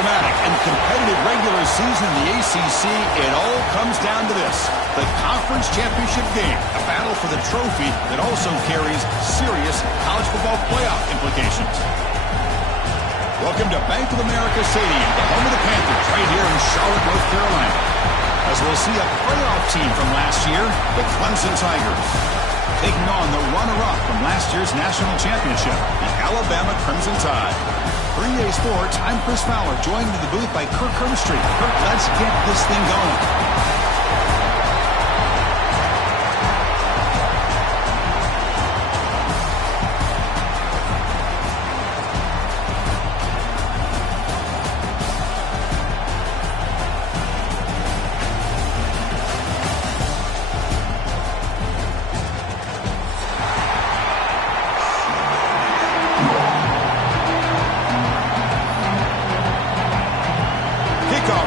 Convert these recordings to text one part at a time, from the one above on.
dramatic and competitive regular season in the ACC, it all comes down to this: the conference championship game, a battle for the trophy that also carries serious college football playoff implications. Welcome to Bank of America Stadium, the home of the Panthers, right here in Charlotte, North Carolina, as we'll see a playoff team from last year, the Clemson Tigers, taking on the runner-up from last year's national championship, the Alabama Crimson Tide. For EA Sports, I'm Chris Fowler, joined in the booth by Kirk Herbstreit. Kirk, let's get this thing going.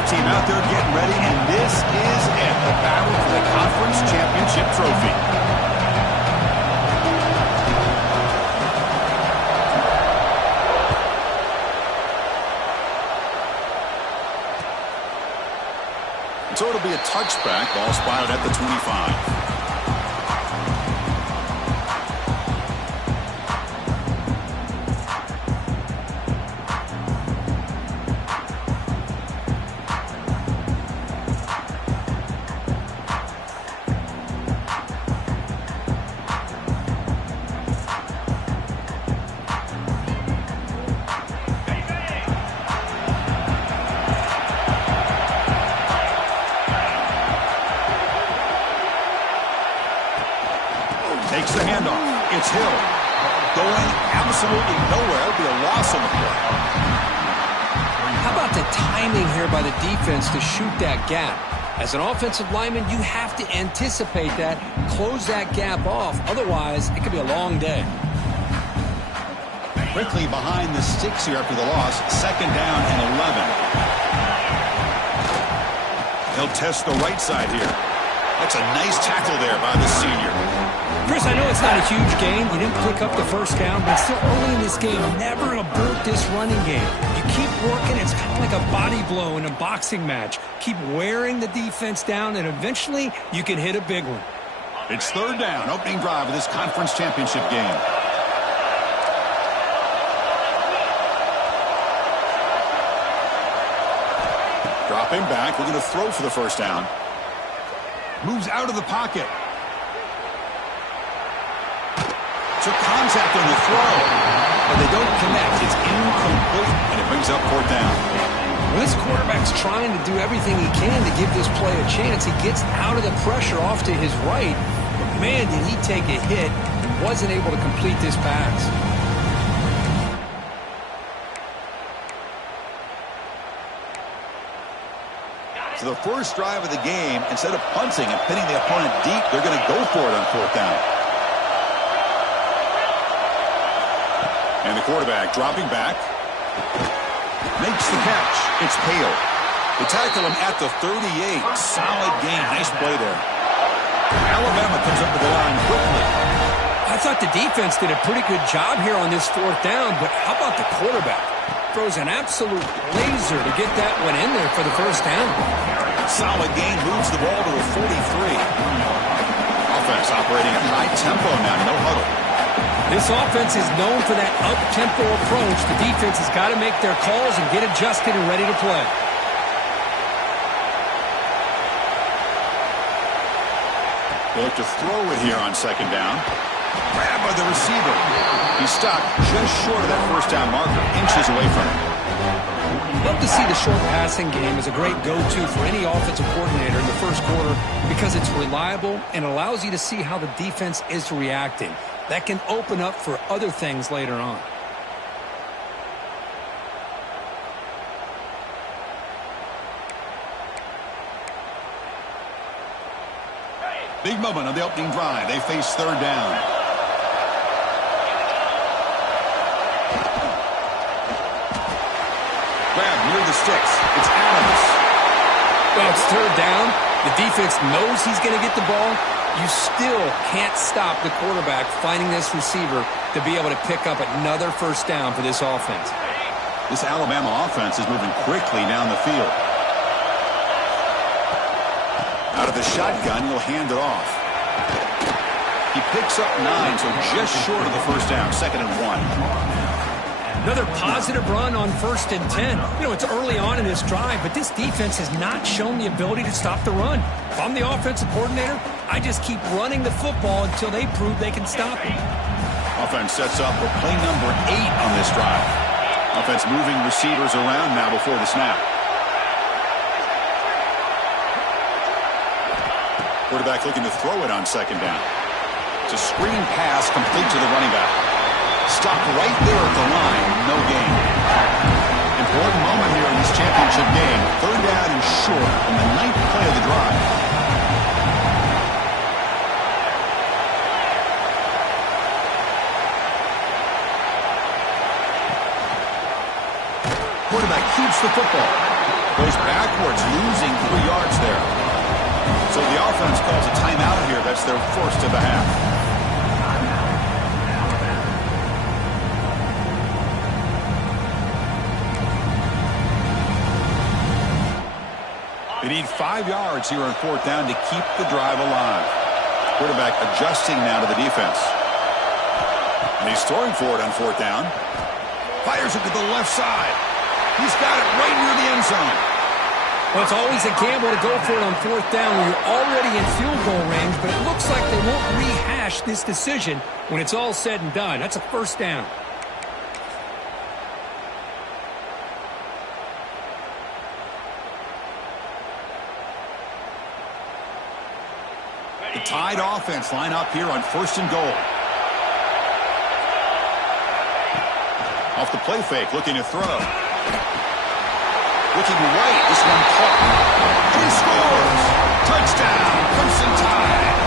Team out there getting ready, and this is it, the battle for the conference championship trophy. So it'll be a touchback, ball spotted at the 25. Takes the handoff. It's Hill. Going absolutely nowhere. It'll be a loss on the play. How about the timing here by the defense to shoot that gap? As an offensive lineman, you have to anticipate that, close that gap off. Otherwise, it could be a long day. Quickly behind the sticks here after the loss. Second down and 11. He'll test the right side here. That's a nice tackle there by the senior. Chris, I know it's not a huge gain. You didn't pick up the first down, but still early in this game, never abort this running game. You keep working. It's kind of like a body blow in a boxing match. Keep wearing the defense down, and eventually you can hit a big one. It's third down, opening drive of this conference championship game. Dropping back. We're going to throw for the first down. Moves out of the pocket. Took contact on the throw, but they don't connect. It's incomplete, and it brings up fourth down. Well, this quarterback's trying to do everything he can to give this play a chance. He gets out of the pressure off to his right, but man, did he take a hit and wasn't able to complete this pass. So the first drive of the game, instead of punting and pinning the opponent deep, they're going to go for it on fourth down. And the quarterback dropping back. Makes the catch. It's Pale. They tackle him at the 38. Solid gain. Nice play there. Alabama comes up to the line quickly. I thought the defense did a pretty good job here on this fourth down, but how about the quarterback? Throws an absolute laser to get that one in there for the first down. Solid gain. Moves the ball to the 43. Offense operating at high tempo now. No huddle. This offense is known for that up-tempo approach. The defense has got to make their calls and get adjusted and ready to play. They look to throw it here on second down. Grab by the receiver. He's stuck just short of that first down marker, inches away from it. Love to see the short passing game as a great go-to for any offensive coordinator in the first quarter because it's reliable and allows you to see how the defense is reacting. That can open up for other things later on. Big moment on the opening drive. They face third down. Grab near the sticks. It's Adams. Well, it's third down. The defense knows he's going to get the ball. You still can't stop the quarterback finding this receiver to be able to pick up another first down for this offense. This Alabama offense is moving quickly down the field. Out of the shotgun, he'll hand it off. He picks up 9, so just short of the first down, 2nd and 1. Another positive run on 1st and 10. You know, it's early on in this drive, but this defense has not shown the ability to stop the run. If I'm the offensive coordinator, I just keep running the football until they prove they can stop it. Offense sets up for play number 8 on this drive. Offense moving receivers around now before the snap. Quarterback looking to throw it on 2nd down. It's a screen pass complete to the running back. Stopped right there at the line. No gain. Important moment here in this championship game. 3rd down and short on the 9th play of the drive. Quarterback keeps the football. Goes backwards, losing 3 yards there. So the offense calls a timeout here. That's their first of the half. They need 5 yards here on 4th down to keep the drive alive. Quarterback adjusting now to the defense. And he's throwing for it on 4th down. Fires it to the left side. He's got it right near the end zone. Well, it's always a gamble to go for it on 4th down when you're already in field goal range, but it looks like they won't rehash this decision when it's all said and done. That's a 1st down. The Tide offense line up here on 1st and goal. Off the play fake, looking to throw. Looking right, this one caught. And he scores! Touchdown, Crimson Tide!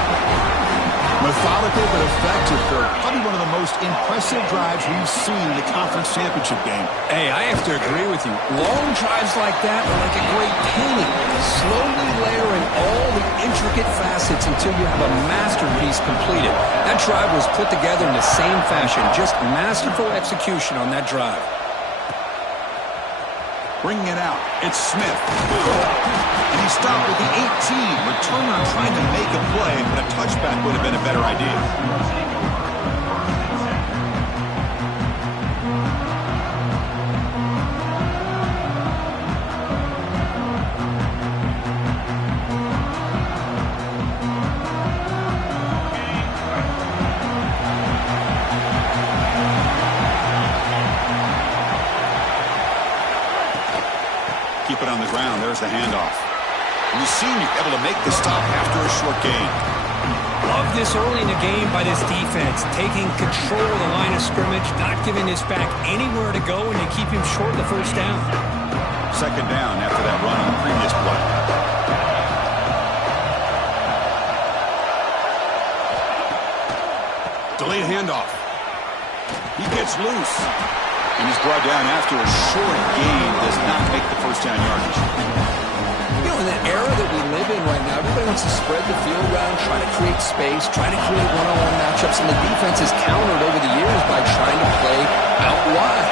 Methodical but effective, Kirk. Probably one of the most impressive drives we've seen in the conference championship game. Hey, I have to agree with you. Long drives like that are like a great painting. Slowly layering all the intricate facets until you have a masterpiece completed. That drive was put together in the same fashion. Just masterful execution on that drive. Bringing it out, it's Smith. And he stopped with the 18. Returner trying to make a play, but a touchback would have been a better idea. Keep it on the ground. There's the handoff. And the senior able to make the stop after a short gain. Love this early in the game by this defense. Taking control of the line of scrimmage, not giving this back anywhere to go, and they keep him short of the 1st down. 2nd down after that run on the previous play. Delayed handoff. He gets loose. And he's brought down after a short gain. Does not make the 1st down yardage. You know, in the era that we live in right now, everybody wants to spread the field around, try to create space, try to create one-on-one matchups, and the defense has countered over the years by trying to play out wide.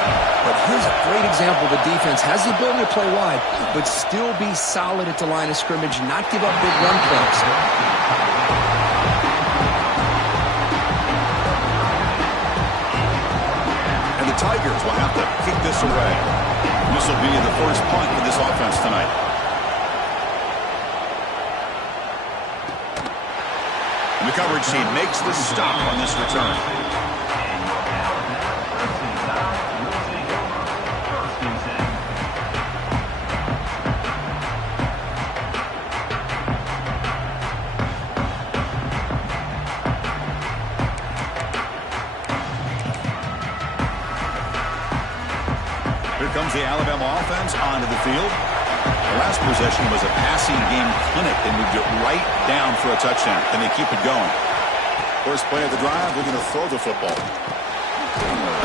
But here's a great example. The defense has the ability to play wide, but still be solid at the line of scrimmage, not give up big run plays. Tigers will have to kick this away. This will be the first punt for this offense tonight. And the coverage team makes the stop on this return. Comes the Alabama offense onto the field. The last possession was a passing game clinic. They moved it right down for a touchdown. Then they keep it going. First play of the drive, they're going to throw the football.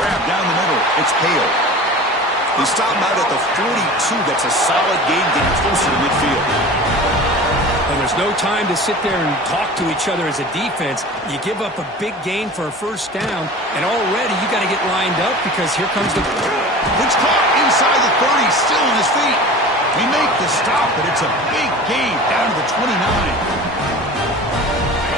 Grab down the middle. It's Hale. They stop out at the 42. That's a solid gain, getting closer to midfield. And there's no time to sit there and talk to each other as a defense. You give up a big gain for a 1st down, and already you got to get lined up because here comes the... It's caught inside the 30, still on his feet. They make the stop, but it's a big gain down to the 29.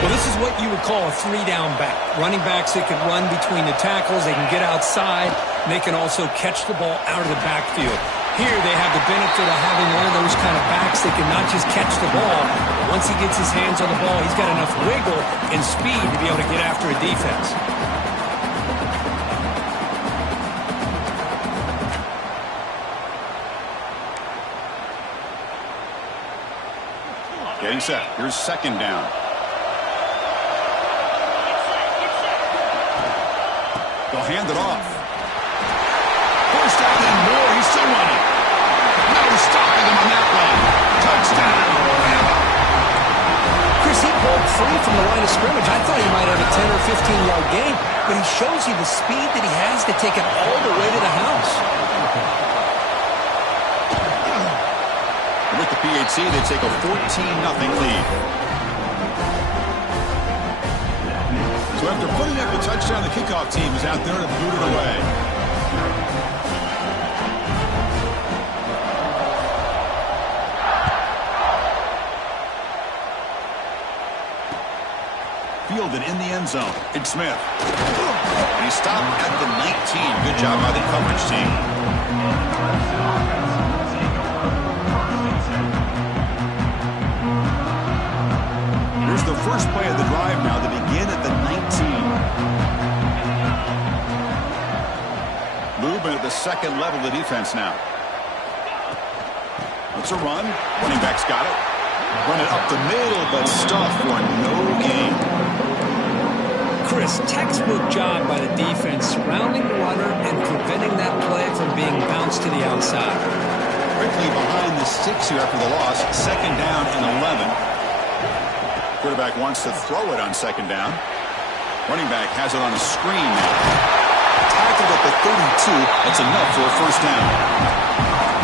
Well, this is what you would call a three-down back. Running backs that can run between the tackles, they can get outside, and they can also catch the ball out of the backfield. Here they have the benefit of having one of those kind of backs that can not just catch the ball, but once he gets his hands on the ball, he's got enough wiggle and speed to be able to get after a defense. Getting set. Here's second down. They'll hand it off. First down and more. He's still running. No stopping him on that one. Touchdown. Chris, he broke free from the line of scrimmage. I thought he might have a 10 or 15-yard gain, but he shows you the speed that he has to take it all the way to the house. With the PHC, they take a 14-0 lead. So after putting up a touchdown, the kickoff team is out there to boot it away. Fielded in the end zone. It's Smith. And he stopped at the 19. Good job by the coverage team. Here's the first play of the drive now. They begin at the 19. Movement at the second level of the defense now. It's a run. Running back's got it. Run it up the middle, but stuffed for no gain. Chris, textbook job by the defense surrounding the runner and preventing that play from being bounced to the outside. Quickly behind the 6 here after the loss. Second down and 11. Quarterback wants to throw it on second down. Running back has it on a screen now. Tackled at the 32. That's enough for a first down.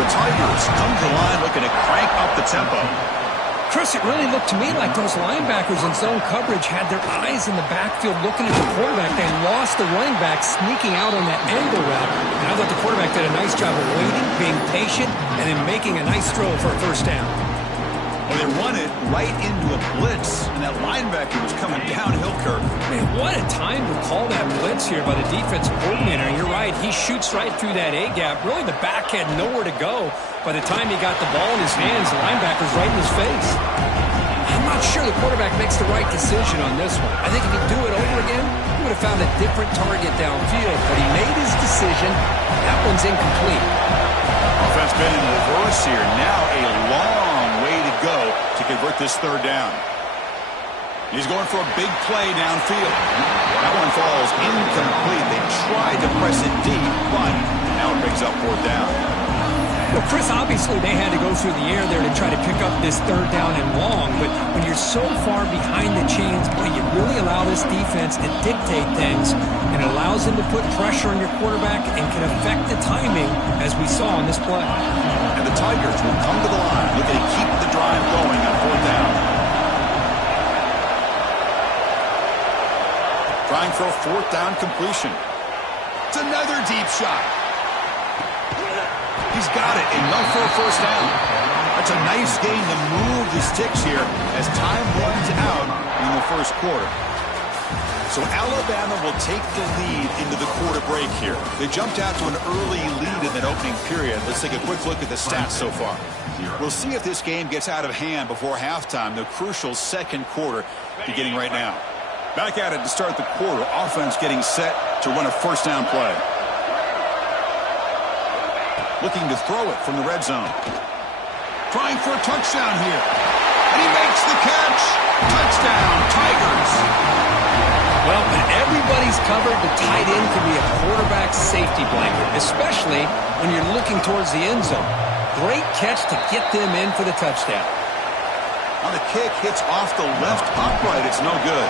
The Tigers come to the line looking to crank up the tempo. Chris, it really looked to me like those linebackers in zone coverage had their eyes in the backfield looking at the quarterback. They lost the running back sneaking out on that angle route. And I thought the quarterback did a nice job of waiting, being patient, and then making a nice throw for a first down. Well, they run it right into a blitz, and that linebacker was coming downhill, Kirk. Man, what a time to call that blitz here by the defensive coordinator. And you're right, he shoots right through that A-gap. Really, the back had nowhere to go. By the time he got the ball in his hands, the linebacker's right in his face. I'm not sure the quarterback makes the right decision on this one. I think if he'd do it over again, he would have found a different target downfield. But he made his decision. That one's incomplete. Offense been in reverse here. Now a long way to go to convert this third down. He's going for a big play downfield. That one falls incomplete. They tried to press it deep, but now it brings up fourth down. Well, Chris, obviously they had to go through the air there to try to pick up this third down and long, but when you're so far behind the chains, boy, you really allow this defense to dictate things, and it allows them to put pressure on your quarterback and can affect the timing, as we saw on this play. And the Tigers will come to the line, looking to keep the drive going on fourth down. Trying for a fourth down completion. It's another deep shot. He's got it, enough for a first down. That's a nice gain to move the sticks here as time runs out in the first quarter. So Alabama will take the lead into the quarter break here. They jumped out to an early lead in that opening period. Let's take a quick look at the stats so far. We'll see if this game gets out of hand before halftime, the crucial second quarter beginning right now. Back at it to start the quarter. Offense getting set to run a first down play. Looking to throw it from the red zone. Trying for a touchdown here. And he makes the catch. Touchdown, Tigers. Well, when everybody's covered, the tight end can be a quarterback's safety blanket, especially when you're looking towards the end zone. Great catch to get them in for the touchdown. Now the kick hits off the left upright. It's no good.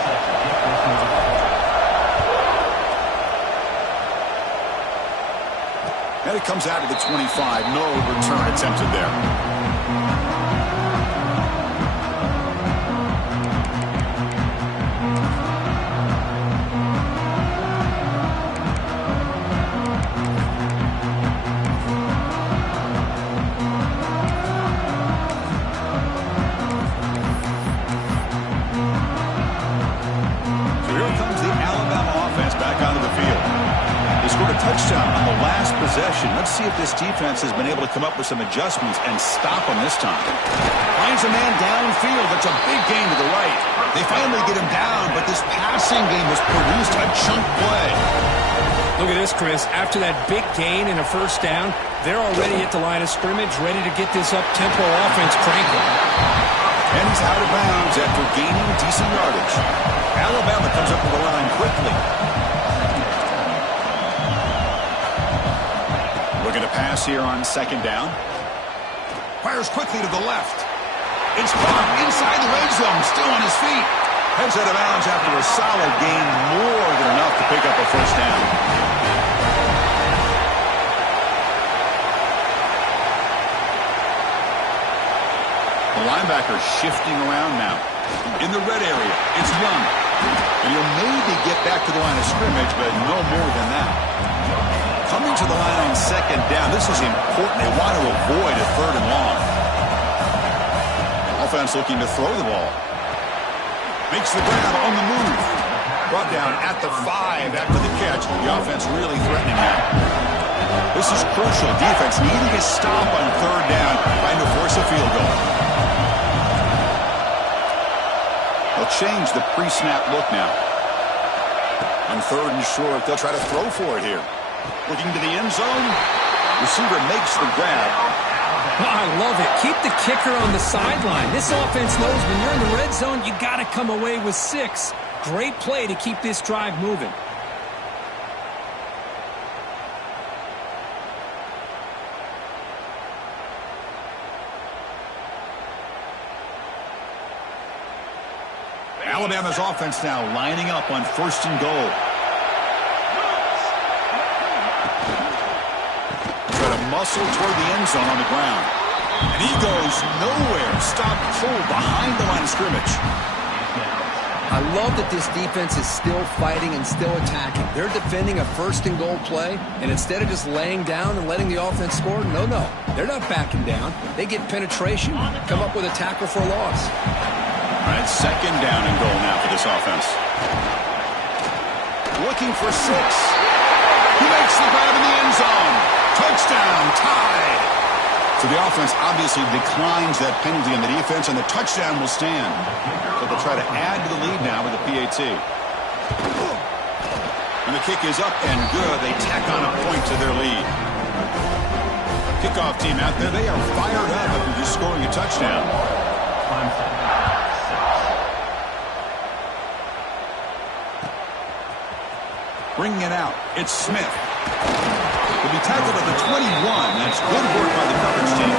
And it comes out of the 25. No return attempted there. possession. Let's see if this defense has been able to come up with some adjustments and stop them this time. Finds a man downfield. That's a big gain to the right. They finally get him down, but this passing game has produced a chunk play. Look at this, Chris. After that big gain and a first down, they're already at the line of scrimmage, ready to get this up-tempo offense cranking. And he's out of bounds after gaining decent yardage. Alabama comes up to the line quickly. Looking to pass here on second down. Fires quickly to the left. It's caught inside the red zone, still on his feet. Heads out of bounds after a solid gain, more than enough to pick up a first down. The linebacker shifting around now. In the red area, it's Young. And he'll maybe get back to the line of scrimmage, but no more than that. Coming to the line on second down, this is important. They want to avoid a third and long. Offense looking to throw the ball. Makes the grab on the move. Brought down at the 5 after the catch. The offense really threatening now. This is crucial. Defense needing a stop on third down, trying to force a field goal. They'll change the pre-snap look now. On third and short, they'll try to throw for it here. Looking to the end zone. Receiver makes the grab. Oh, I love it. Keep the kicker on the sideline. This offense knows when you're in the red zone, you got to come away with 6. Great play to keep this drive moving. Alabama's offense now lining up on first and goal. Try to muscle toward the end zone on the ground. And he goes nowhere. Stopped cold behind the line of scrimmage. I love that this defense is still fighting and still attacking. They're defending a first and goal play, and instead of just laying down and letting the offense score, no. They're not backing down. They get penetration, come up with a tackle for a loss. All right, second down and goal now for this offense. Looking for 6. He makes the grab in the end zone. Touchdown, tied. So the offense obviously declines that penalty on the defense, and the touchdown will stand. So they'll try to add to the lead now with a PAT. And the kick is up and good. They tack on a point to their lead. Kickoff team out there, they are fired up after just scoring a touchdown. Bringing it out, it's Smith. He'll be tackled at the 21. That's good work by the coverage team.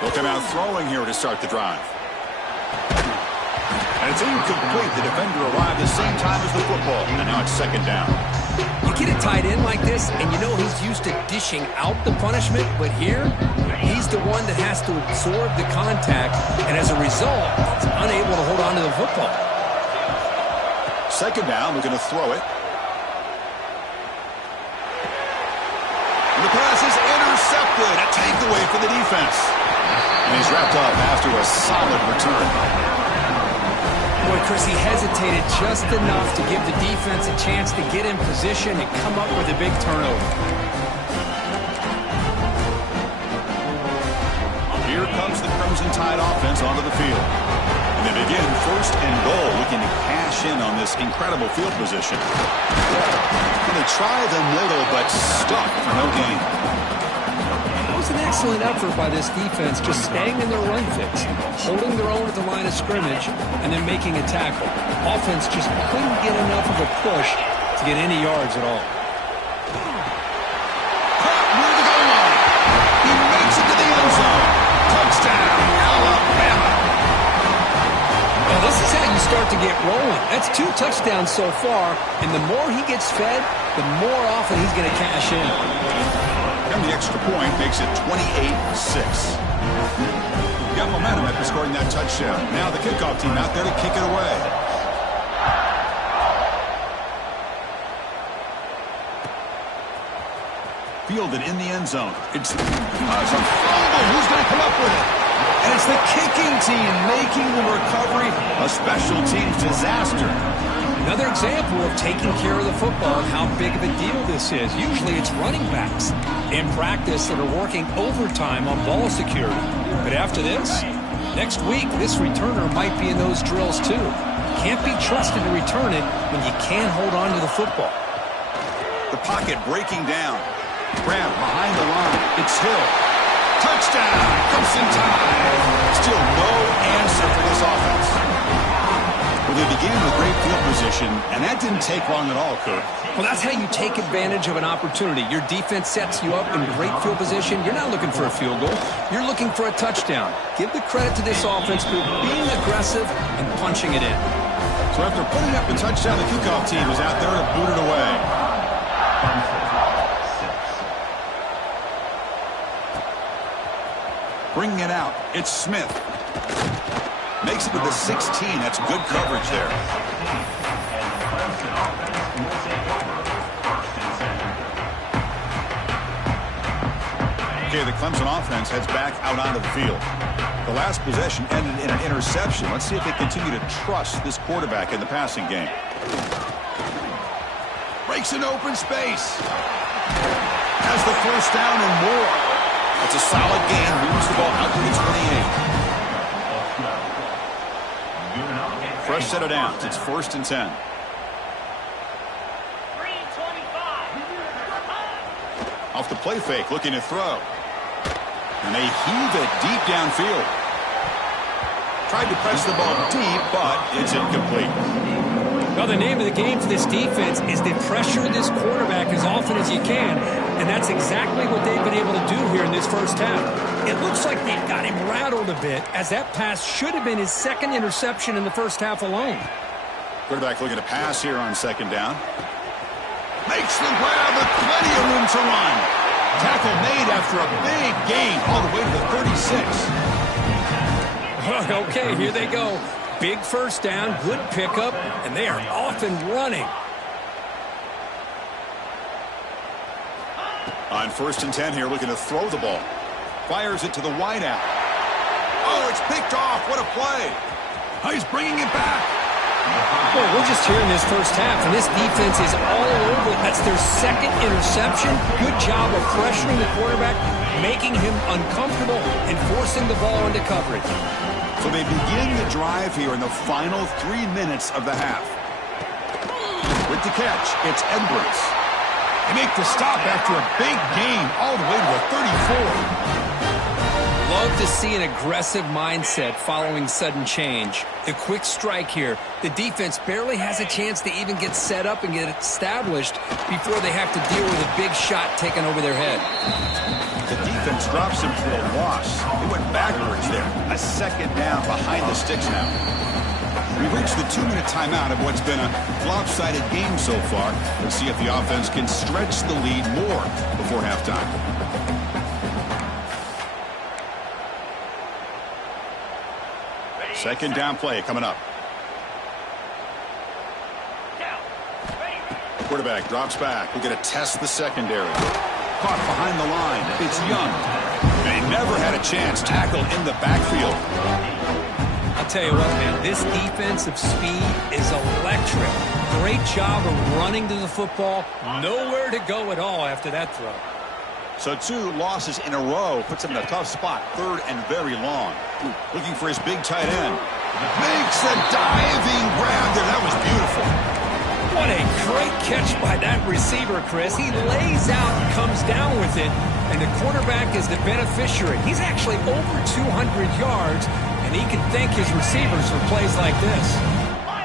They'll come out throwing here to start the drive. And it's incomplete. The defender arrived at the same time as the football. And now it's second down. You get a tight end like this, and you know he's used to dishing out the punishment, but here, he's the one that has to absorb the contact, and as a result, he's unable to hold on to the football. Second down, we're going to throw it. And the pass is intercepted. A takeaway for the defense. And he's wrapped up after a solid return. Boy, Chris, he hesitated just enough to give the defense a chance to get in position and come up with a big turnover. Here comes the Crimson Tide offense onto the field. And they begin first and goal, looking to cash in on this incredible field position. And they try the middle, but stuck for no gain. It was an excellent effort by this defense, just staying in their run fix, holding their own at the line of scrimmage, and then making a tackle. Offense just couldn't get enough of a push to get any yards at all. Caught near the goal line. He makes it to the end zone. Touchdown, Alabama. Well, this is how you start to get rolling. That's 2 touchdowns so far, and the more he gets fed, the more often he's going to cash in. And the extra point makes it 28-6. Got momentum after scoring that touchdown. Now the kickoff team out there to kick it away. fielded in the end zone. It's a fumble. Who's going to come up with it? And it's the kicking team making the recovery a special teams disaster. Another example of taking care of the football and how big of a deal this is. Usually it's running backs in practice that are working overtime on ball security. But after this, next week, this returner might be in those drills too. Can't be trusted to return it when you can't hold on to the football. The pocket breaking down. Grab behind the line. It's Hill. Touchdown. Crimson Tide. Still no answer for this offense. Well, they began with great field position, and that didn't take long at all, Kurt. Well, that's how you take advantage of an opportunity. Your defense sets you up in great field position. You're not looking for a field goal. You're looking for a touchdown. Give the credit to this offense for being aggressive and punching it in. So after putting up the touchdown, the kickoff team is out there to boot it away. Bringing it out, it's Smith. Makes it to the 16. That's good coverage there. Okay, the Clemson offense heads back out onto the field. The last possession ended in an interception. Let's see if they continue to trust this quarterback in the passing game. Breaks an open space. Has the first down and more. It's a solid gain. Moves the ball out to the 28. Fresh set of downs. It's 1st and 10. Off the play fake, looking to throw. And they heave it deep downfield. Tried to press the ball deep, but it's incomplete. Well, the name of the game for this defense is to pressure this quarterback as often as you can, and that's exactly what they've been able to do here in this first half. It looks like they've got him rattled a bit, as that pass should have been his second interception in the first half alone. Quarterback looking to pass here on 2nd down. Makes the grab with plenty of room to run. Tackle made after a big gain all the way to the 36. Okay, here they go. Big first down, good pickup, and they are off and running. On 1st and 10 here, looking to throw the ball. Fires it to the wideout. Oh, it's picked off. What a play. Oh, he's bringing it back. Boy, we're just here in this first half, and this defense is all over. That's their second interception. Good job of pressuring the quarterback, making him uncomfortable, and forcing the ball into coverage. So they begin the drive here in the final 3 minutes of the half. With the catch, it's Edwards. They make the stop after a big gain all the way to the 34. Love to see an aggressive mindset following sudden change. The quick strike here. The defense barely has a chance to even get set up and get established before they have to deal with a big shot taken over their head. The defense drops him for a loss. They went backwards there. A 2nd down behind the sticks now. We've reached the 2-minute timeout of what's been a lopsided game so far. Let's see if the offense can stretch the lead more before halftime. Second down play coming up. Quarterback drops back. We're going to test the secondary. Caught behind the line. It's Young. They never had a chance. Tackle in the backfield. I'll tell you what, man. This defensive speed is electric. Great job of running to the football. Nowhere to go at all after that throw. So 2 losses in a row puts him in a tough spot. 3rd and very long. Looking for his big tight end. Makes a diving grab there. That was beautiful. What a great catch by that receiver, Chris. He lays out and comes down with it, and the quarterback is the beneficiary. He's actually over 200 yards, and he can thank his receivers for plays like this.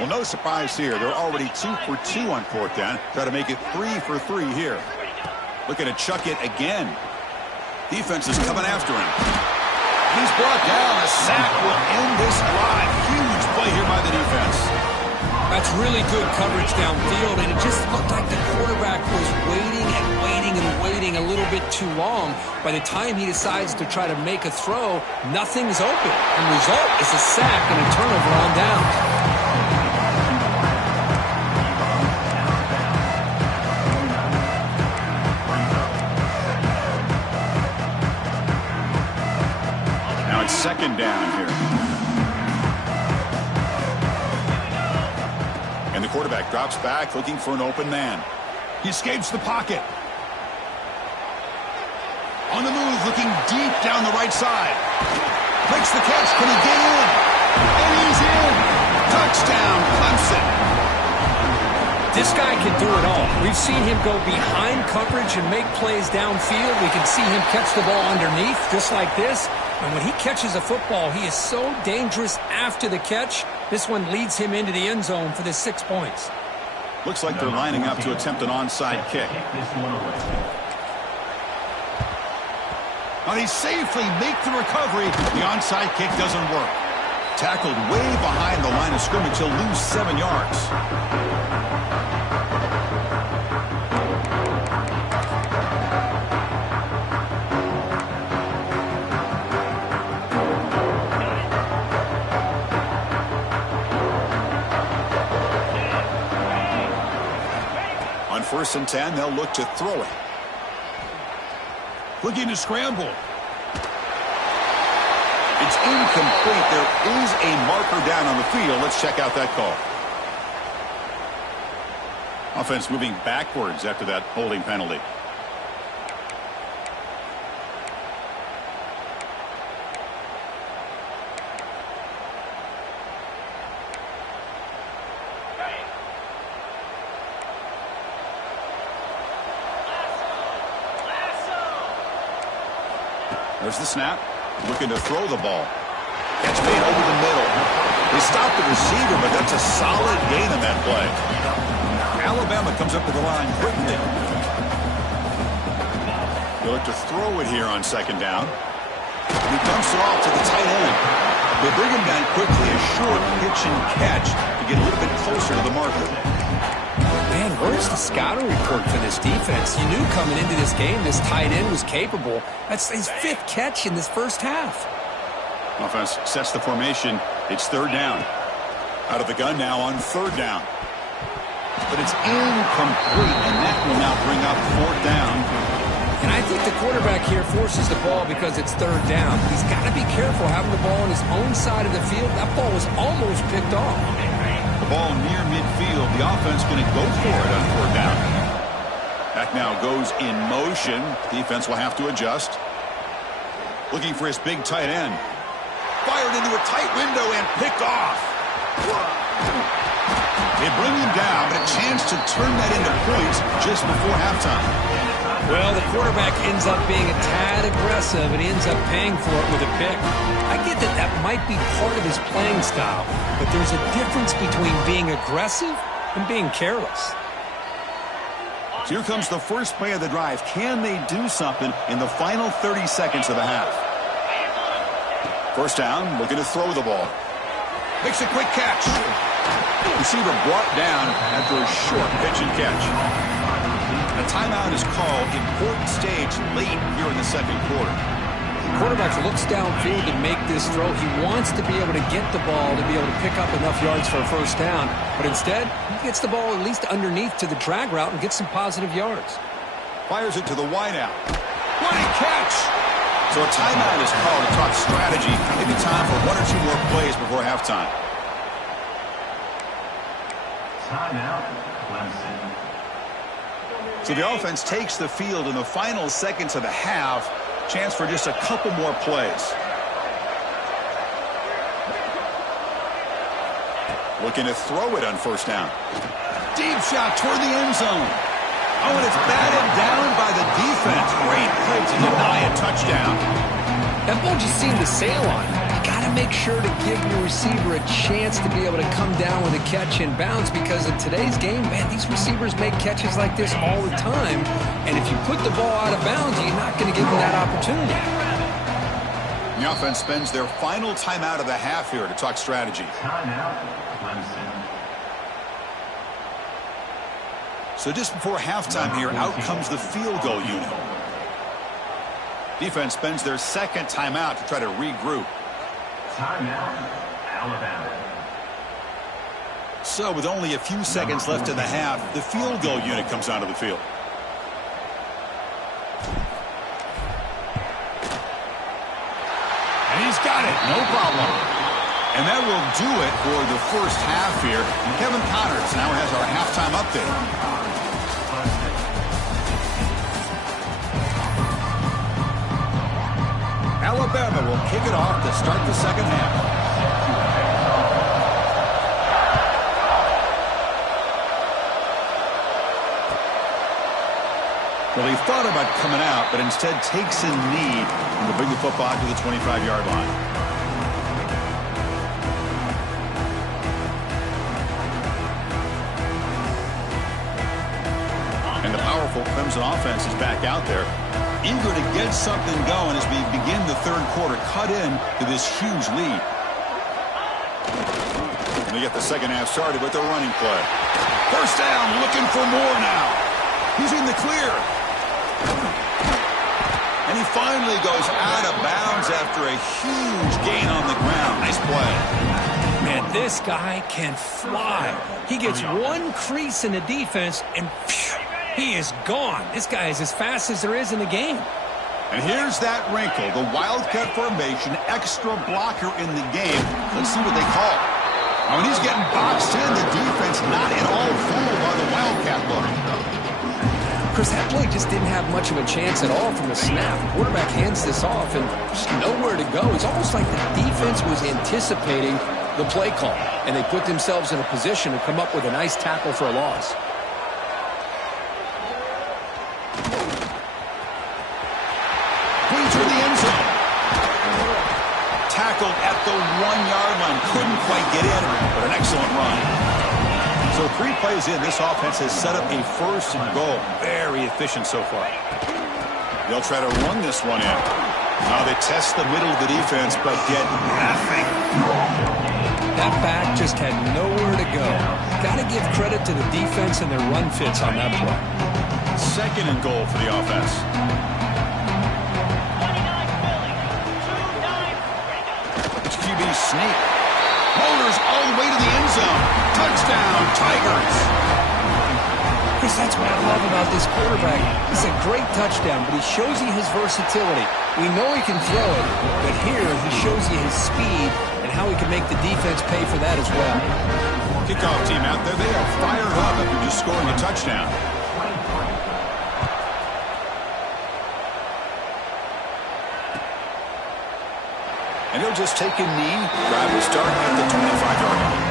Well, no surprise here. They're already 2 for 2 on 4th down. Try to make it 3 for 3 here. Looking to chuck it again. Defense is coming after him. He's brought down. A sack will end this drive. Huge play here by the defense. That's really good coverage downfield, and it just looked like the quarterback was waiting and waiting and waiting a little bit too long. By the time he decides to try to make a throw, nothing's open. The result is a sack and a turnover on downs. second down here. And the quarterback drops back looking for an open man. He escapes the pocket. On the move, looking deep down the right side. Makes the catch. Can he get in? And he's in. Touchdown, Clemson. This guy can do it all. We've seen him go behind coverage and make plays downfield. We can see him catch the ball underneath just like this. And when he catches a football, he is so dangerous after the catch. This one leads him into the end zone for the 6 points. Looks like they're lining up to attempt an onside kick. Now they safely make the recovery. The onside kick doesn't work. Tackled way behind the line of scrimmage. He'll lose 7 yards. On 1st and 10, they'll look to throw it. Looking to scramble. It's incomplete. There is a marker down on the field. Let's check out that call. Offense moving backwards after that holding penalty. There's the snap. Looking to throw the ball. Catch made over the middle. They stopped the receiver, but that's a solid gain in that play. Alabama comes up to the line quickly. They look to throw it here on 2nd down. And he dumps it off to the tight end. They bring him down quickly, a short pitch and catch to get a little bit closer to the marker. Man, where's the scouting report for this defense? You knew coming into this game this tight end was capable. That's his 5th catch in this first half. Offense sets the formation. It's 3rd down. Out of the gun now on 3rd down. But it's incomplete, and that will now bring up 4th down. And I think the quarterback here forces the ball because it's 3rd down. He's got to be careful having the ball on his own side of the field. That ball was almost picked off. The ball near midfield. The offense going to go for it on 4th down. Back now goes in motion. Defense will have to adjust. Looking for his big tight end. Fired into a tight window and picked off. They bring him down, but a chance to turn that into points just before halftime. Well, the quarterback ends up being a tad aggressive, and he ends up paying for it with a pick. I get that that might be part of his playing style, but there's a difference between being aggressive and being careless. So here comes the first play of the drive. Can they do something in the final 30 seconds of the half? 1st down, looking to throw the ball. Makes a quick catch. Receiver brought down after a short pitch and catch. A timeout is called. Important stage late here in the 2nd quarter. The quarterback looks downfield to make this throw. He wants to be able to get the ball to be able to pick up enough yards for a 1st down. But instead, he gets the ball at least underneath to the drag route and gets some positive yards. Fires it to the wideout. What a catch! So a timeout is called to talk strategy. Maybe time for 1 or 2 more plays before halftime. Timeout, Clemson. So the offense takes the field in the final seconds of the half. Chance for just a couple more plays. Looking to throw it on 1st down. Deep shot toward the end zone. Oh, and it's batted down by the defense. Great play to deny a touchdown. That ball just seemed to sail on him. You got to make sure to give your receiver a chance to be able to come down with a catch and bounce, because in today's game, man, these receivers make catches like this all the time. And if you put the ball out of bounds, you're not going to give them that opportunity. The offense spends their final timeout of the half here to talk strategy. Timeout, Clemson. So just before halftime here, out comes the field goal unit. Defense spends their 2nd timeout to try to regroup. Timeout, Alabama. So with only a few seconds left in the half, the field goal unit comes onto the field. And he's got it. No problem. And that will do it for the first half here. And Kevin Connors now has our halftime update. Alabama will kick it off to start the second half. Well, he thought about coming out, but instead takes a knee to bring the football to the 25-yard line. And the powerful Clemson offense is back out there, eager to get something going as we begin the third quarter, cut in to this huge lead. And they get the second half started with the running play. First down, looking for more now. He's in the clear. And he finally goes out of bounds after a huge gain on the ground. Nice play. Man, this guy can fly. He gets one crease in the defense, and phew, he is gone. This guy is as fast as there is in the game. And here's that wrinkle, the Wildcat formation, extra blocker in the game. Let's see what they call. When he's getting boxed in, the defense not at all fooled by the Wildcat look. Chris, that play just didn't have much of a chance at all from the snap. The quarterback hands this off and just nowhere to go. It's almost like the defense was anticipating the play call, and they put themselves in a position to come up with a nice tackle for a loss. Brings her the end zone. Tackled at the 1-yard line. Couldn't quite get in, but an excellent run. So 3 plays in, this offense has set up a first and goal. Very efficient so far. They'll try to run this one in. Now they test the middle of the defense, but get nothing. That back just had nowhere to go. Got to give credit to the defense and their run fits on that play. Second and goal for the offense. It's QB sneak. Motors all the way to the end zone. Touchdown, Tigers. Chris, that's what I love about this quarterback. It's a great touchdown, but he shows you his versatility. We know he can throw it, but here he shows you his speed and how he can make the defense pay for that as well. Kickoff team out there, they are fired up after just scoring a touchdown. And he'll just take a knee, drive to start at the 25-yard line.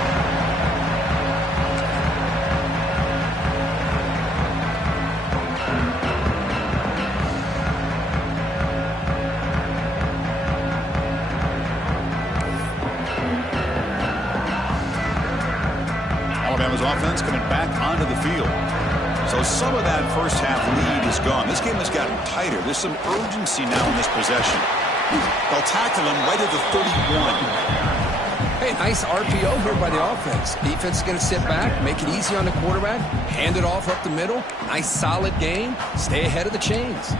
Alabama's offense coming back onto the field. So some of that first half lead is gone. This game has gotten tighter. There's some urgency now in this possession. They'll tackle him right at the 31. Hey, nice RPO here by the offense. Defense is going to sit back, make it easy on the quarterback, hand it off up the middle. Nice solid game. Stay ahead of the chains.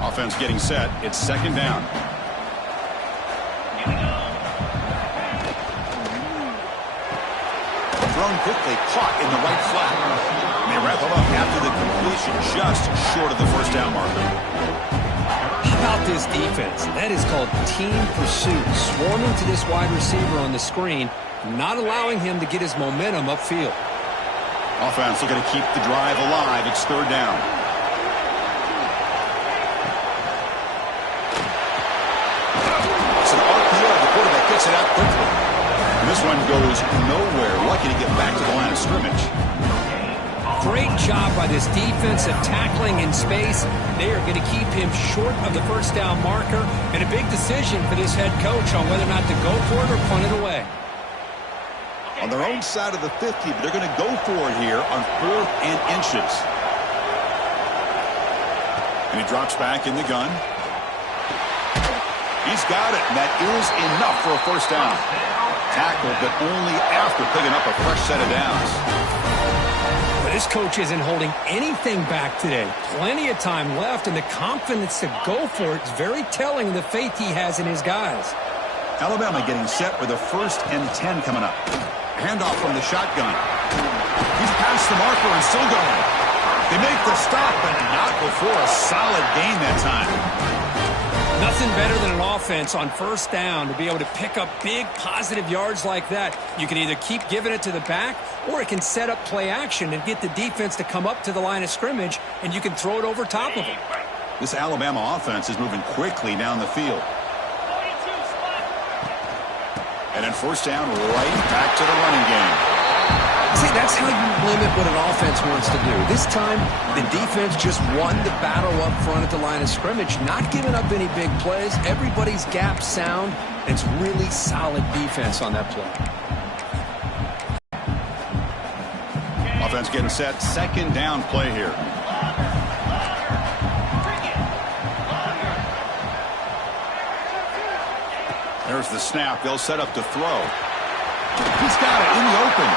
Offense getting set. It's second down. Thrown quickly, caught in the right flat. And they wrap it up after the completion, just short of the first down marker. How about this defense? That is called team pursuit. Swarming to this wide receiver on the screen, not allowing him to get his momentum upfield. Offense looking to keep the drive alive. It's third down. It's an RPO. The quarterback gets it out quickly. And this one goes nowhere. Lucky to get back to the line of scrimmage. Great job by this defensive tackling in space. They are going to keep him short of the first down marker, and a big decision for this head coach on whether or not to go for it or punt it away. On their own side of the 50, but they're going to go for it here on 4th and inches. And he drops back in the gun. He's got it, and that is enough for a first down. Tackled, but only after picking up a fresh set of downs. But this coach isn't holding anything back today. Plenty of time left, and the confidence to go for it is very telling of the faith he has in his guys. Alabama getting set with a 1st and 10 coming up. Handoff from the shotgun. He's past the marker and still going. They make the stop, but not before a solid gain that time. Nothing better than an offense on first down to be able to pick up big positive yards like that. You can either keep giving it to the back, or it can set up play action and get the defense to come up to the line of scrimmage, and you can throw it over top of them. This Alabama offense is moving quickly down the field. And then first down, right back to the running game. See, that's how you limit what an offense wants to do. This time, the defense just won the battle up front at the line of scrimmage, not giving up any big plays. Everybody's gap sound, and it's really solid defense on that play. Offense getting set. Second down play here. There's the snap. They'll set up to throw. He's got it in the open.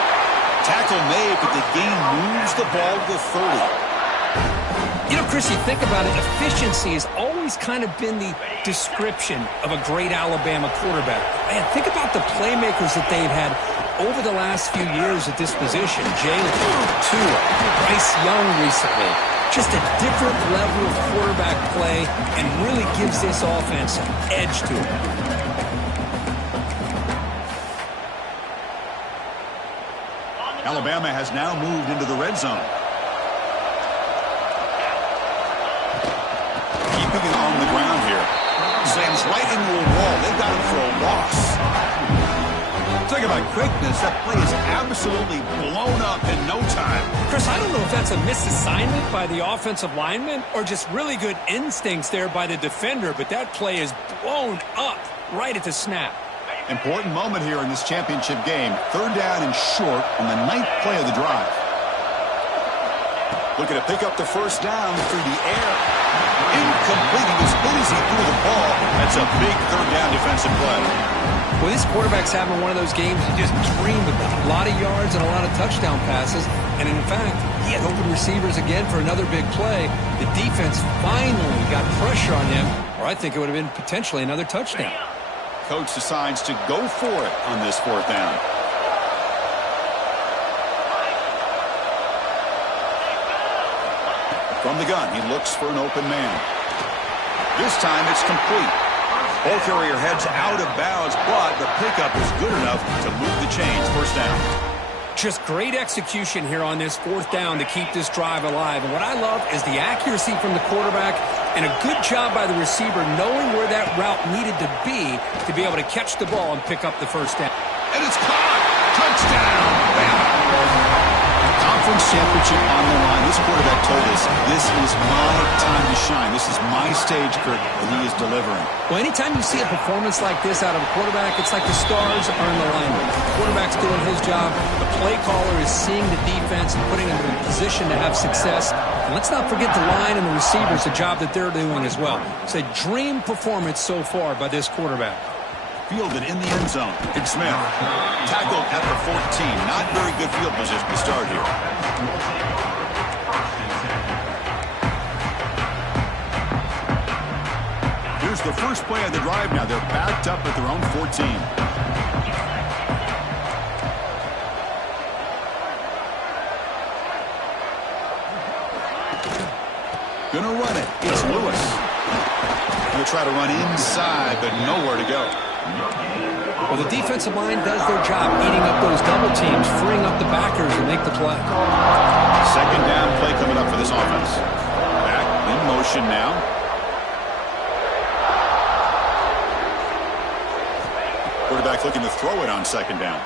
Tackle made, but the gain moves the ball to the 30. You know, Chris, you think about it, efficiency has always kind of been the description of a great Alabama quarterback. Man, think about the playmakers that they've had over the last few years at this position. Jalen, Tua, Bryce Young recently. Just a different level of quarterback play, and really gives this offense an edge to it. Alabama has now moved into the red zone. Keeping it on the ground here. Slams right into a wall. They've got him for a loss. Talking about quickness, that play is absolutely blown up in no time. Chris, I don't know if that's a misassignment by the offensive lineman or just really good instincts there by the defender, but that play is blown up right at the snap. Important moment here in this championship game. Third down and short on the 9th play of the drive. Looking to pick up the first down through the air. Incomplete. He was busy through the ball. That's a big third down defensive play. Well, this quarterback's having one of those games you just dream about. A lot of yards and a lot of touchdown passes. And in fact, he had open receivers again for another big play. The defense finally got pressure on him, or I think it would have been potentially another touchdown. Coach decides to go for it on this fourth down. From the gun, he looks for an open man. This time it's complete. Ball carrier heads out of bounds, but the pickup is good enough to move the chains. First down. Just great execution here on this fourth down to keep this drive alive. And what I love is the accuracy from the quarterback and a good job by the receiver knowing where that route needed to be able to catch the ball and pick up the first down. And it's caught! Touchdown! Conference championship on the line. This quarterback told us, this is my time to shine. This is my stage, Kirk, and he is delivering. Well, anytime you see a performance like this out of a quarterback, it's like the stars are in alignment. The quarterback's doing his job. The play caller is seeing the defense and putting them in a position to have success. And let's not forget the line and the receivers, the job that they're doing as well. It's a dream performance so far by this quarterback. Fielded in the end zone. Big Smith tackled at the 14. Not very good field position to start here. Here's the first play of the drive now. They're backed up at their own 14. Gonna run it. It's Lewis. Gonna try to run inside, but nowhere to go. Well, the defensive line does their job eating up those double teams, freeing up the backers and make the play. Second down play coming up for this offense. Back in motion now. Quarterback looking to throw it on second down.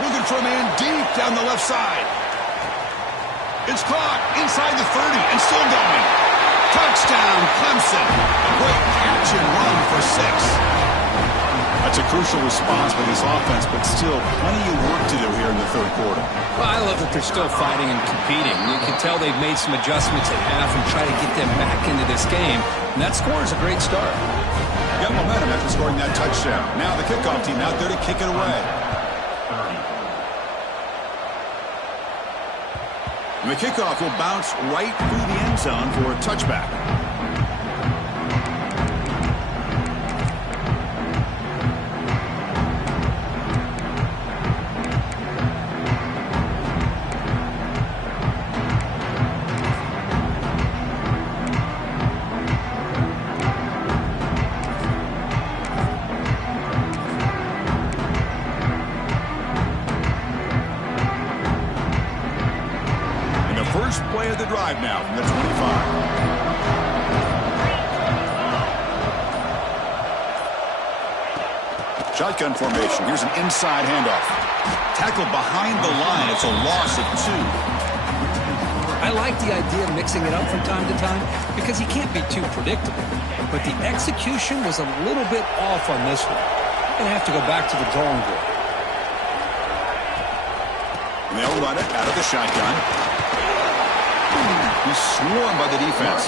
Looking for a man deep down the left side. It's caught inside the 30 and still going. Touchdown, Clemson. A great catch and run for 6. That's a crucial response by this offense, but still plenty of work to do here in the third quarter. Well, I love that they're still fighting and competing. You can tell they've made some adjustments at half and try to get them back into this game. And that score is a great start. Got momentum after scoring that touchdown. Now the kickoff team out there to kick it away. And the kickoff will bounce right through the end zone for a touchback. first play of the drive now from the 25. Shotgun formation. Here's an inside handoff. Tackle behind the line. It's a loss of 2. I like the idea of mixing it up from time to time because you can't be too predictable. But the execution was a little bit off on this one. Going to have to go back to the drawing board. And they'll run it out of the shotgun. He's swarmed by the defense.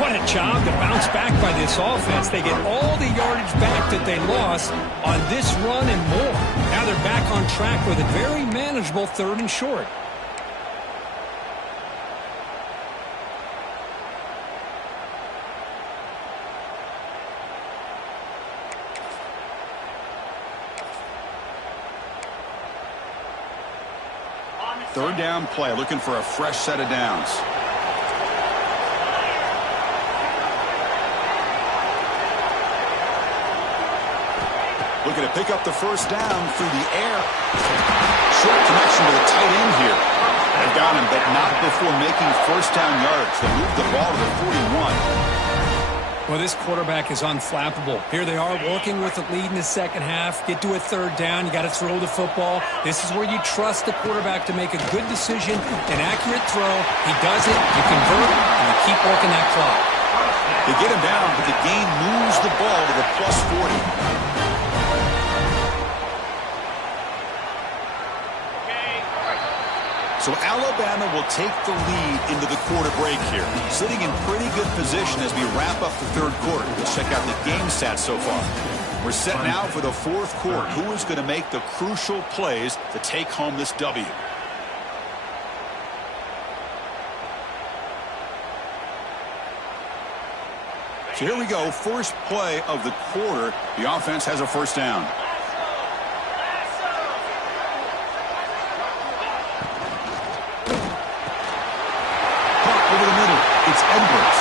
What a job to bounce back by this offense. They get all the yardage back that they lost on this run and more. Now they're back on track with a very manageable 3rd and short. Third down play, looking for a fresh set of downs. Looking to pick up the first down through the air. Short connection to the tight end here. They've got him, but not before making first down yards. They move the ball to the 41. Well, this quarterback is unflappable. Here they are working with the lead in the second half. Get to a 3rd down. You got to throw the football. This is where you trust the quarterback to make a good decision, an accurate throw. He does it, you convert, and you keep working that clock. They get him down, but the game moves the ball to the plus 40. So Alabama will take the lead into the quarter break here. Sitting in pretty good position as we wrap up the 3rd quarter. Let's check out the game stats so far. We're set now for the 4th quarter. Who is going to make the crucial plays to take home this W? So here we go. First play of the quarter. The offense has a first down. It's Edwards.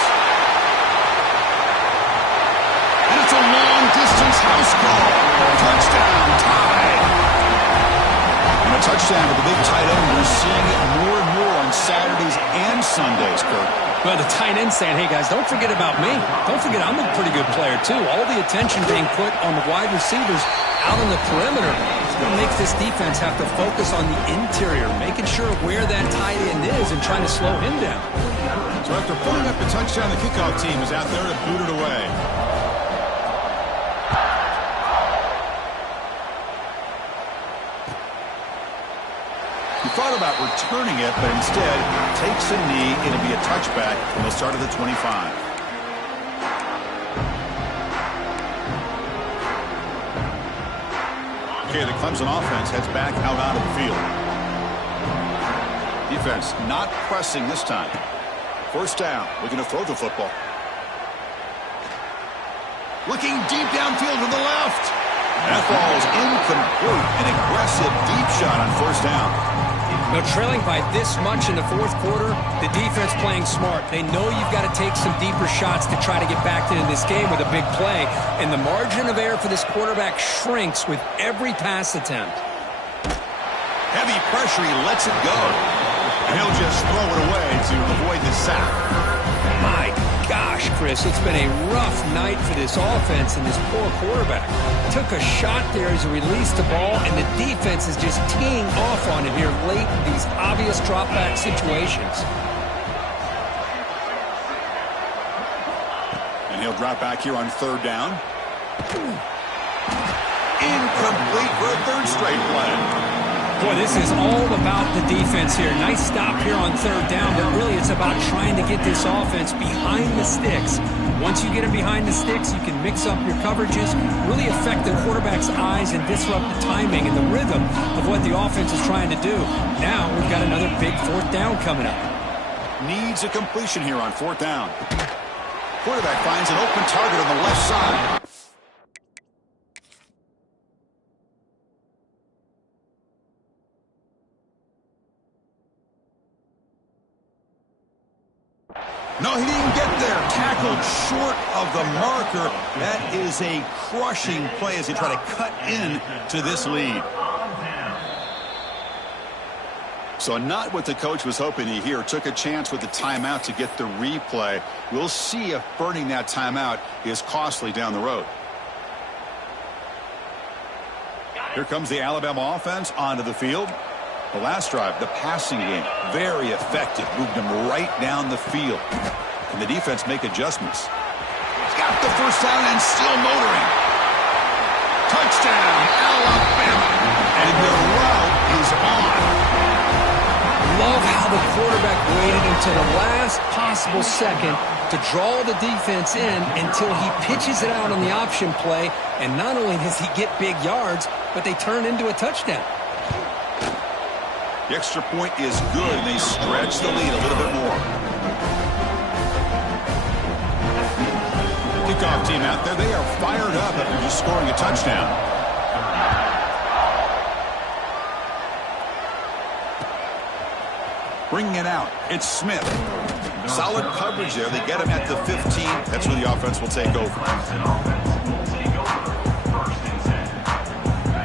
And it's a long-distance house call. Touchdown, tie. And a touchdown with the big tight end. We're seeing it more and more on Saturdays and Sundays, Kurt. Well, the tight end saying, hey, guys, don't forget about me. Don't forget I'm a pretty good player, too. All the attention being put on the wide receivers out on the perimeter. It's going to make this defense have to focus on the interior, making sure where that tight end is and trying to slow him down. So after putting up the touchdown, the kickoff team is out there to boot it away. He thought about returning it, but instead takes a knee. It'll be a touchback, and they'll start at the 25. Okay, the Clemson offense heads back out onto the field. Defense not pressing this time. First down, looking to throw the football. Looking deep downfield to the left. That ball is incomplete. An aggressive deep shot on first down. Now, trailing by this much in the 4th quarter, the defense playing smart. They know you've got to take some deeper shots to try to get back into this game with a big play. And the margin of error for this quarterback shrinks with every pass attempt. Heavy pressure, he lets it go. And he'll just throw it away to avoid the sack. My gosh, Chris, it's been a rough night for this offense and this poor quarterback. Took a shot there as he released the ball, and the defense is just teeing off on him here late in these obvious drop-back situations. And he'll drop back here on 3rd down. Incomplete for a 3rd straight play. Boy, this is all about the defense here. Nice stop here on 3rd down, but really it's about trying to get this offense behind the sticks. Once you get them behind the sticks, you can mix up your coverages, really affect the quarterback's eyes and disrupt the timing and the rhythm of what the offense is trying to do. Now we've got another big 4th down coming up. Needs a completion here on 4th down. Quarterback finds an open target on the left side. No, he didn't get there. Tackled short of the marker. That is a crushing play as they try to cut in to this lead. So not what the coach was hoping to hear. Took a chance with the timeout to get the replay. We'll see if burning that timeout is costly down the road. Here comes the Alabama offense onto the field. The last drive, the passing game, very effective. Moved them right down the field. And the defense make adjustments. Got the first down and still motoring. Touchdown, Alabama. And the route is on. Love how the quarterback waited until the last possible second to draw the defense in until he pitches it out on the option play. And not only does he get big yards, but they turn into a touchdown. The extra point is good, and they stretch the lead a little bit more. Kickoff team out there, they are fired up after just scoring a touchdown. Bringing it out, it's Smith. Solid coverage there. They get him at the 15. That's where the offense will take over.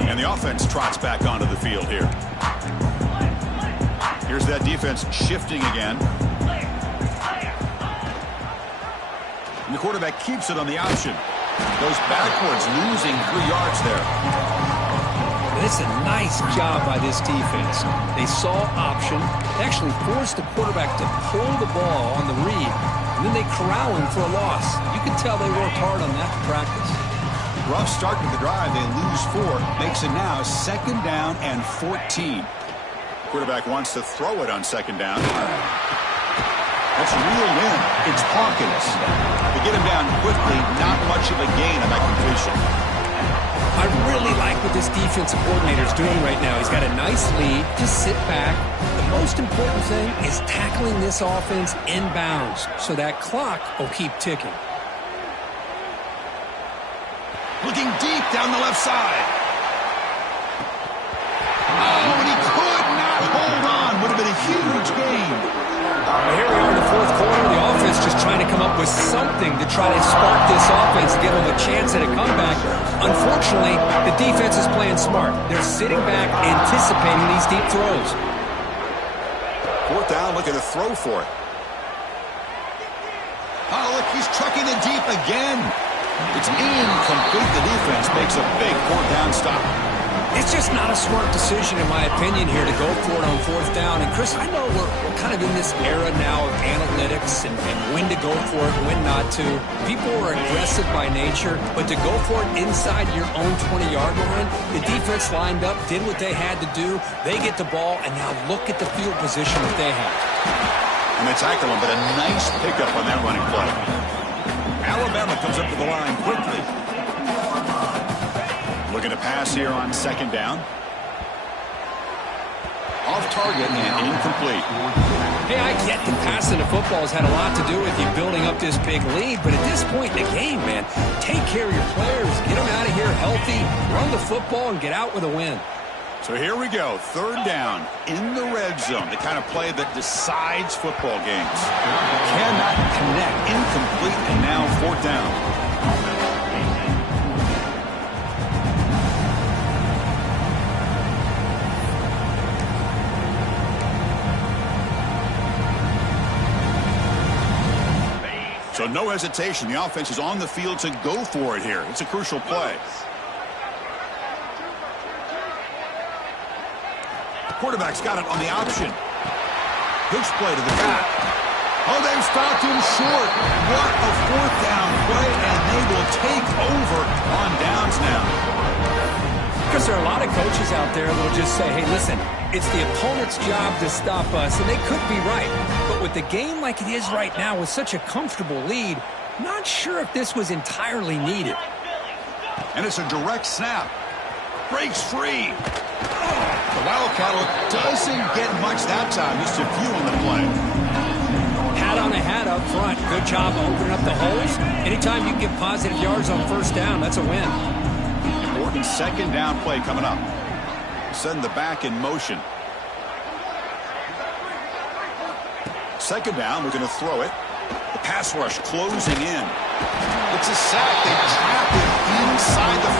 And the offense trots back onto the field here. Here's that defense shifting again. And the quarterback keeps it on the option. Goes backwards, losing 3 yards there. It's a nice job by this defense. They saw option. They actually forced the quarterback to pull the ball on the read, and then they corral him for a loss. You can tell they worked hard on that in practice. Rough start to the drive. They lose 4. Makes it now 2nd down and 14. Quarterback wants to throw it on 2nd down. That's reeled in. It's Hawkins. They get him down quickly. Not much of a gain on that completion. I really like what this defensive coordinator is doing right now. He's got a nice lead. Just sit back. The most important thing is tackling this offense inbounds so that clock will keep ticking. Looking deep down the left side. Oh, and he could not hold on. Would have been a huge gain. Here we are in the 4th quarter. The offense just trying to come up with something to try to spark this offense, give them a chance at a comeback. Unfortunately, the defense is playing smart. They're sitting back, anticipating these deep throws. 4th down, looking to throw for it. Oh, look, he's trucking it deep again. It's incomplete. The defense makes a big 4th down stop. It's just not a smart decision, in my opinion, here to go for it on 4th down. And, Chris, I know we're kind of in this era now of analytics and when to go for it, when not to. People are aggressive by nature, but to go for it inside your own 20-yard line, the defense lined up, did what they had to do. They get the ball, and now look at the field position that they have. And they tackle him, but a nice pickup on that running play. Alabama comes up to the line quickly. Looking to pass here on 2nd down. Off target and incomplete. Hey, I get that passing the football has had a lot to do with you building up this big lead, but at this point in the game, man, take care of your players. Get them out of here healthy, run the football, and get out with a win. So here we go, 3rd down in the red zone, the kind of play that decides football games. Cannot connect, incomplete, and now 4th down. So no hesitation. The offense is on the field to go for it here. It's a crucial play. Quarterback's got it on the option. Pitch play to the back. Oh, they've stopped him short. What a 4th down play, and they will take over on downs now. Because there are a lot of coaches out there that will just say, hey, listen, it's the opponent's job to stop us, and they could be right. But with the game like it is right now with such a comfortable lead, not sure if this was entirely needed. And it's a direct snap. Breaks free. The Wildcat doesn't get much that time. Just a few on the play. Hat on a hat up front. Good job opening up the holes. Anytime you can get positive yards on 1st down, that's a win. Important 2nd down play coming up. Send the back in motion. 2nd down, we're going to throw it. The pass rush closing in. It's a sack. They trap him inside the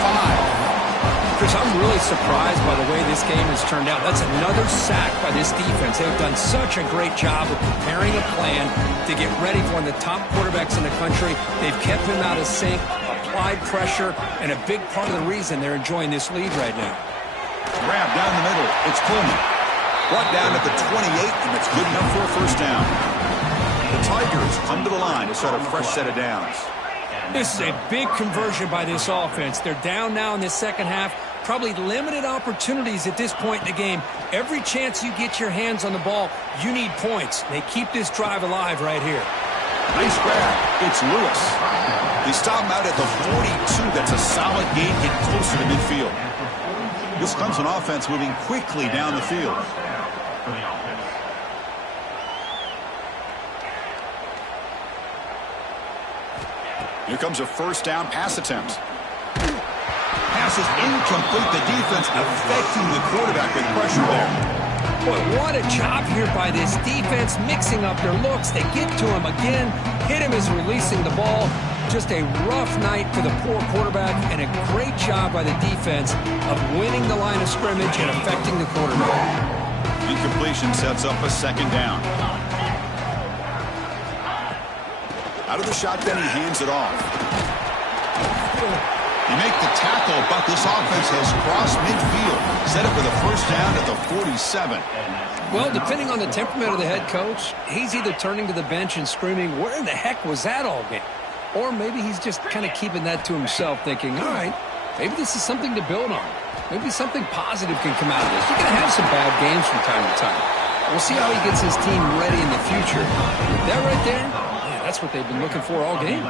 5. Chris, I'm really surprised by the way this game has turned out. That's another sack by this defense. They've done such a great job of preparing a plan to get ready for one of the top quarterbacks in the country. They've kept him out of sync, applied pressure, and a big part of the reason they're enjoying this lead right now. Grab down the middle. It's Coleman. Brought down at the 28, and it's good enough for a first down. The Tigers come to the line to start a fresh set of downs. This is a big conversion by this offense. They're down now in the second half. Probably limited opportunities at this point in the game. Every chance you get your hands on the ball, you need points. They keep this drive alive right here. Nice grab. It's Lewis. They stop him out at the 42. That's a solid gain, getting closer to midfield. This comes an offense moving quickly down the field. Here comes a first down pass attempt. Pass is incomplete. The defense affecting the quarterback with pressure there. Boy, what a job here by this defense, mixing up their looks. They get to him again, hit him as releasing the ball. Just a rough night for the poor quarterback, and a great job by the defense of winning the line of scrimmage and affecting the quarterback. Incompletion sets up a second down. Out of the shotgun, he hands it off. You make the tackle, but this offense has crossed midfield. Set up with a first down at the 47. Well, depending on the temperament of the head coach, he's either turning to the bench and screaming, "Where in the heck was that all game?" Or maybe he's just kind of keeping that to himself, thinking, all right, maybe this is something to build on. Maybe something positive can come out of this. You're going to have some bad games from time to time. We'll see how he gets his team ready in the future. But that right there, yeah, that's what they've been looking for all game.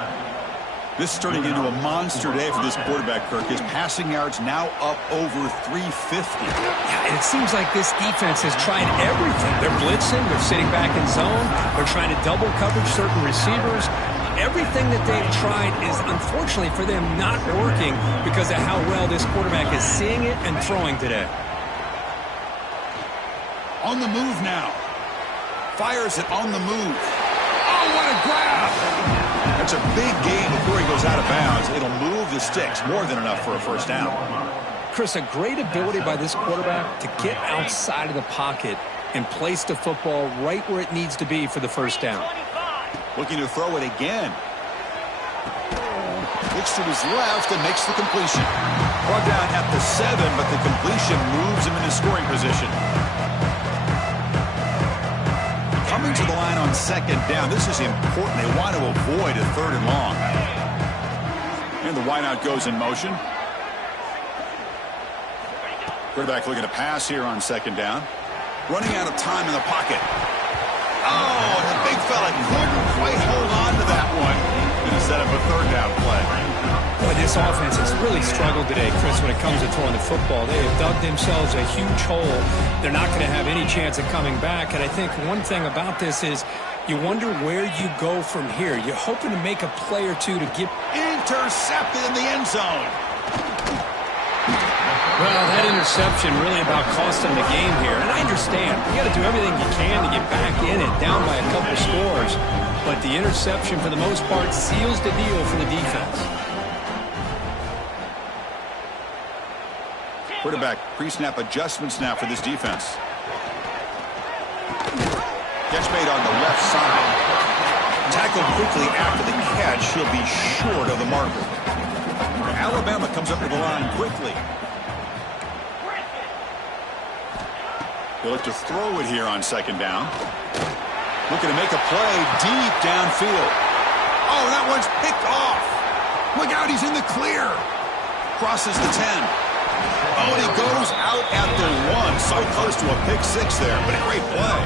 This is turning into a monster day for this quarterback, Kirk. His passing yards now up over 350. Yeah, and it seems like this defense has tried everything. They're blitzing. They're sitting back in zone. They're trying to double coverage certain receivers. Everything that they've tried is, unfortunately for them, not working because of how well this quarterback is seeing it and throwing today. On the move now. Fires it on the move. Oh, what a grab! That's a big gain before he goes out of bounds. It'll move the sticks. More than enough for a first down. Chris, a great ability by this quarterback to get outside of the pocket and place the football right where it needs to be for the first down. Looking to throw it again. Looks to his left and makes the completion. Brought down at the 7, but the completion moves him into scoring position. Coming to the line on second down. This is important. They want to avoid a third and long. And the wideout goes in motion. Quarterback looking to pass here on second down. Running out of time in the pocket. Oh, and the big fella couldn't quite hold on to that one. Going to set up a third down play. Boy, this offense has really struggled today, Chris, when it comes to throwing the football. They have dug themselves a huge hole. They're not going to have any chance of coming back. And I think one thing about this is you wonder where you go from here. You're hoping to make a play or two to get intercepted in the end zone. Well, that interception really about cost them the game here. And I understand. You got to do everything you can to get back in it, down by a couple scores. But the interception, for the most part, seals the deal for the defense. Quarterback pre-snap adjustments now for this defense. Catch made on the left side. Tackled quickly after the catch. He'll be short of the marker. Alabama comes up to the line quickly. They'll look to throw it here on second down. Looking to make a play deep downfield. Oh, that one's picked off. Look out, he's in the clear. Crosses the 10. Oh, and he goes out at the 1. So close to a pick 6 there, but a great play.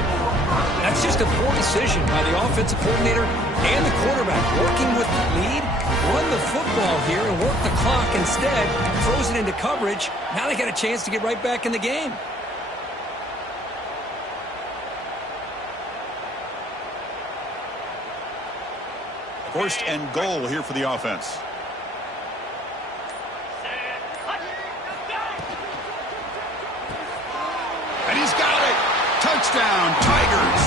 That's just a poor decision by the offensive coordinator and the quarterback. Working with the lead, run the football here and work the clock instead. Throws it into coverage. Now they got a chance to get right back in the game. First and goal here for the offense. And he's got it. Touchdown, Tigers.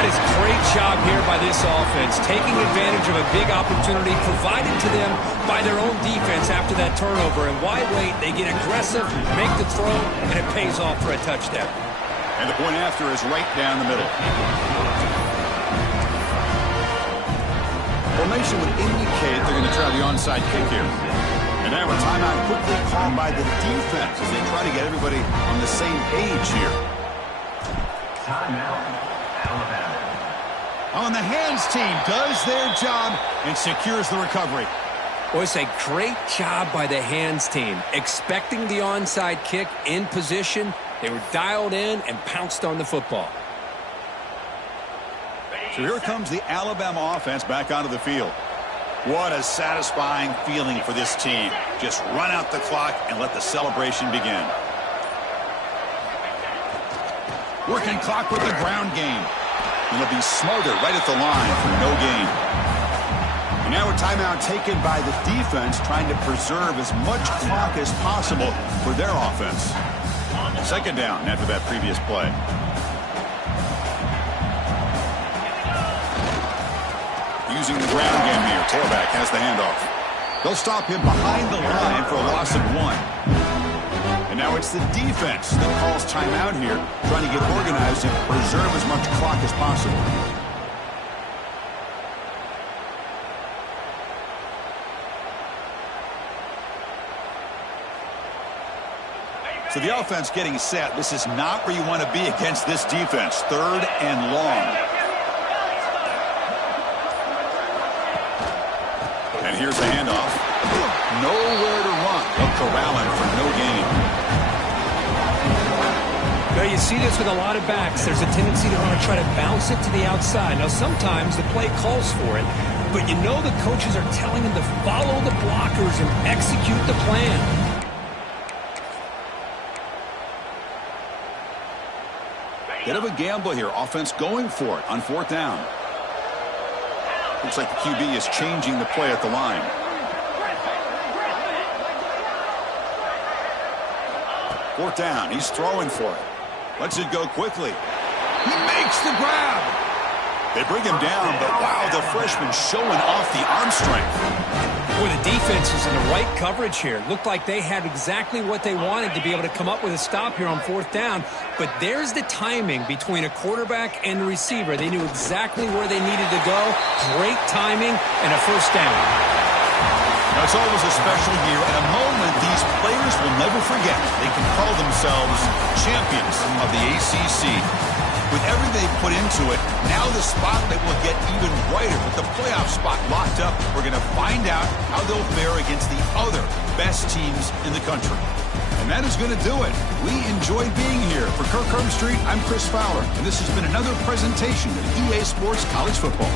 That is great job here by this offense, taking advantage of a big opportunity provided to them by their own defense after that turnover. And why wait? They get aggressive, make the throw, and it pays off for a touchdown. And the point after is right down the middle. Formation would indicate they're going to try the onside kick here. And now a timeout quickly called by the defense as they try to get everybody on the same page here. Timeout, Alabama. On the hands team does their job and secures the recovery. Boy, it's a great job by the hands team. Expecting the onside kick in position, they were dialed in and pounced on the football. So here comes the Alabama offense back onto the field. What a satisfying feeling for this team. Just run out the clock and let the celebration begin. Working clock with the ground game. And they'll be smothered right at the line for no gain. And now a timeout taken by the defense, trying to preserve as much clock as possible for their offense. Second down after that previous play. Using the ground game here. Tailback has the handoff. They'll stop him behind the line for a loss of 1. And now it's the defense that calls timeout here, trying to get organized and preserve as much clock as possible. So the offense getting set. This is not where you want to be against this defense. 3rd and long. And here's the handoff. Nowhere to run. They'll corral him for no gain. Now, you see this with a lot of backs. There's a tendency to want to try to bounce it to the outside. Now, sometimes the play calls for it, but you know the coaches are telling them to follow the blockers and execute the plan. Bit of a gamble here. Offense going for it on 4th down. Looks like the QB is changing the play at the line. Fourth down. He's throwing for it. Lets it go quickly. He makes the grab. They bring him down, but wow, the freshman showing off the arm strength. Boy, the defense is in the right coverage here. Looked like they had exactly what they wanted to be able to come up with a stop here on 4th down. But there's the timing between a quarterback and the receiver. They knew exactly where they needed to go. Great timing and a first down. Now, it's always a special year and a moment these players will never forget. They can call themselves champions of the ACC. With everything they put into it, now the spotlight will get even brighter. With the playoff spot locked up, we're going to find out how they'll fare against the other best teams in the country. And that is going to do it. We enjoy being here. For Kirk Herbstreit, I'm Chris Fowler, and this has been another presentation of EA Sports College Football.